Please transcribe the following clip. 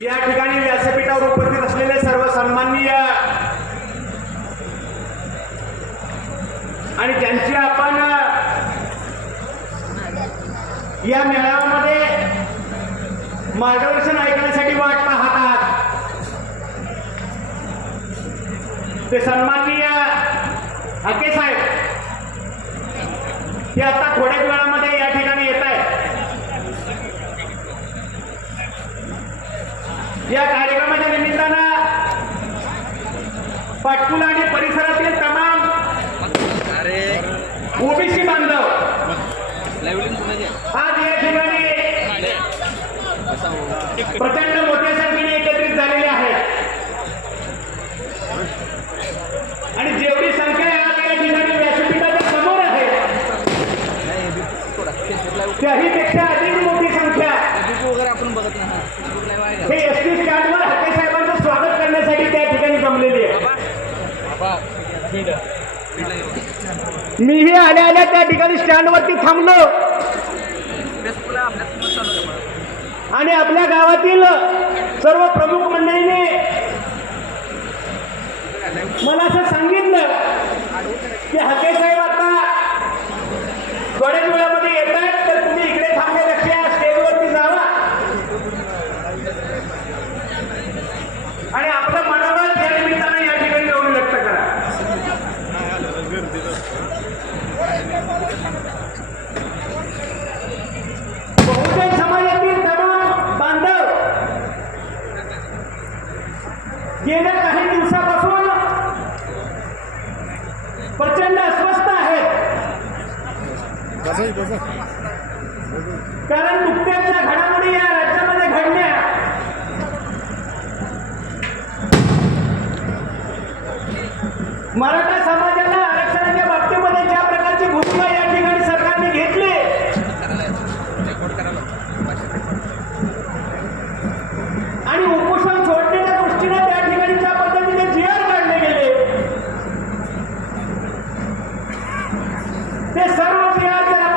या ठिकाणी व्यासपीठावर उपस्थित असलेले सर्व सन्माननीय आणि ज्यांची आपण या मेळाव्यामध्ये मार्गदर्शन ऐकण्यासाठी वाट पाहत ते सन्माननीय हके साहेब हे आता थोड्याच वेळामध्ये या ठिकाणी येत आहेत या कार्यक्रमाच्या निमित्तानं पाटकुला आणि परिसरातील तमाम ओबीसी बांधव आज या ठिकाणी प्रचंड मीही आल्या आल्या त्या ठिकाणी स्टँडवरती थांबलो. आणि आपल्या गावातील सर्व प्रमुख मंडळीने मला असं सांगितलं की हके साहेब आता थोड्याच वेळामध्ये येत आहेत तर तुम्ही इकडे थांबण्यापेक्षा स्टेजवरती जावा आणि आपलं मनोगत या निमित्तानं या ठिकाणी येऊन व्यक्त करा बहुजन समाजातील तमाम बांधव गेल्या काही दिवसापासून प्रचंड अस्वस्थ आहेत. कारण नुकत्याच ते सर्व जे